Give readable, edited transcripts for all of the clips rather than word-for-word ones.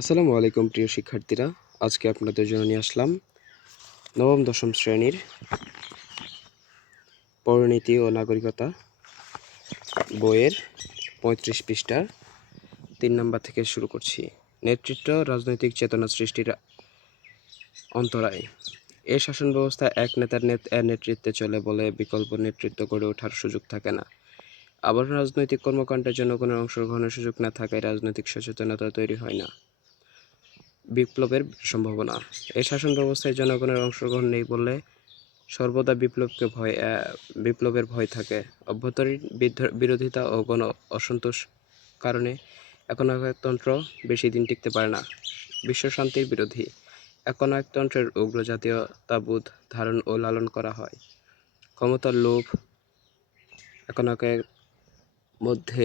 আসসালামু আলাইকুম প্রিয় শিক্ষার্থীরা। আজকে আপনাদের জন্য নিয়ে আসলাম নবম দশম শ্রেণীর পৌরনীতি ও নাগরিকতা বইয়ের ৩৫ পৃষ্ঠার ৩ নম্বর থেকে শুরু করছি। নেতৃত্ব রাজনৈতিক চেতনা সৃষ্টির অন্তরায়। এ শাসন ব্যবস্থা এক নেতার নেতৃত্বে চলে বলে বিকল্প নেতৃত্ব গড়ে ওঠার সুযোগ থাকে না। আবার রাজনৈতিক কর্মকাণ্ডে জনগণের অংশগ্রহণের সুযোগ না থাকায় রাজনৈতিক সচেতনতা তৈরি হয় না। বিপ্লবের সম্ভাবনা। এই শাসন ব্যবস্থায় জনগণের অংশগ্রহণ নেই বললে সর্বদা বিপ্লবের ভয় থাকে। অভ্যন্তরীণ বিরোধিতা ও গণ অসন্তোষ কারণে একনায়কতন্ত্র বেশি দিন টিকতে পারে না। বিশ্বশান্তির বিরোধী। একনায়কতন্ত্রের উগ্র জাতীয়তাবোধ ধারণ ও লালন করা হয়। ক্ষমতার লোভ একনায়কের মধ্যে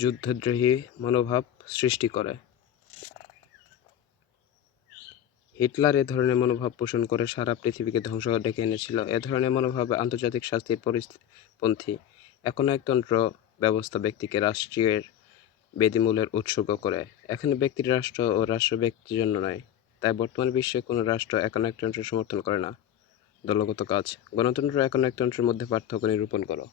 যুদ্ধদ্রোহী মনোভাব সৃষ্টি করে। হিটলার এ ধরনের মনোভাব পোষণ করে সারা পৃথিবীকে ধ্বংস ডেকে এনেছিল। এ ধরনের মনোভাব আন্তর্জাতিক শাস্তির পরিপন্থী। একনায়কতন্ত্র ব্যবস্থা ব্যক্তিকে রাষ্ট্রের বেদিমূলের উৎসর্গ করে। এখানে ব্যক্তির রাষ্ট্র ও রাষ্ট্র ব্যক্তির জন্য নয়। তাই বর্তমান বিশ্বে কোনো রাষ্ট্র একনায়কতন্ত্রের সমর্থন করে না। দলগত কাজ। গণতন্ত্র ও একনায়কতন্ত্রের মধ্যে পার্থক্য নিরূপণ করো।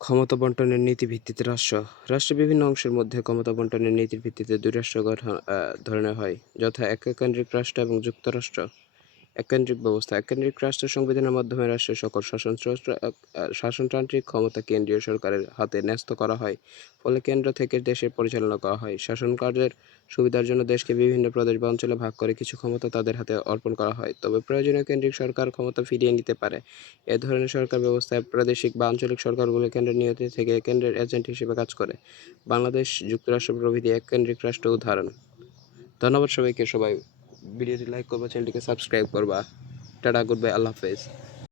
ক্ষমতা বণ্টনের নীতি ভিত্তিতে রাষ্ট্র। রাষ্ট্রের বিভিন্ন অংশের মধ্যে ক্ষমতা বণ্টনের নীতির ভিত্তিতে দুই রাষ্ট্র ধরনের হয়, যথা এককেন্দ্রিক রাষ্ট্র এবং যুক্তরাষ্ট্র। এককেন্দ্রিক ব্যবস্থা। এককেন্দ্রিক রাষ্ট্র সংবিধানের মাধ্যমে রাষ্ট্রের সকল শাসনতান্ত্রিক ক্ষমতা কেন্দ্রীয় সরকারের হাতে ন্যস্ত করা হয়। ফলে কেন্দ্র থেকে দেশের পরিচালনা করা হয়। শাসন কার্যের সুবিধার জন্য দেশকে বিভিন্ন প্রদেশ বা অঞ্চলে ভাগ করে কিছু ক্ষমতা তাদের হাতে অর্পণ করা হয়। তবে প্রয়োজনীয় কেন্দ্রিক সরকার ক্ষমতা ফিরিয়ে নিতে পারে। এ ধরনের সরকার ব্যবস্থায় প্রাদেশিক বা আঞ্চলিক সরকারগুলো কেন্দ্রের নিয়ন্ত্রণ থেকে কেন্দ্রের এজেন্ট হিসেবে কাজ করে। বাংলাদেশ, যুক্তরাষ্ট্র প্রভৃতি এককেন্দ্রিক রাষ্ট্র উদাহরণ। ধন্যবাদ সবাইকে। ভিডিওটি লাইক করবা, চ্যানেলটিকে সাবস্ক্রাইব করবা। টাটা, গুড বাই, আল্লাহ হাফেজ।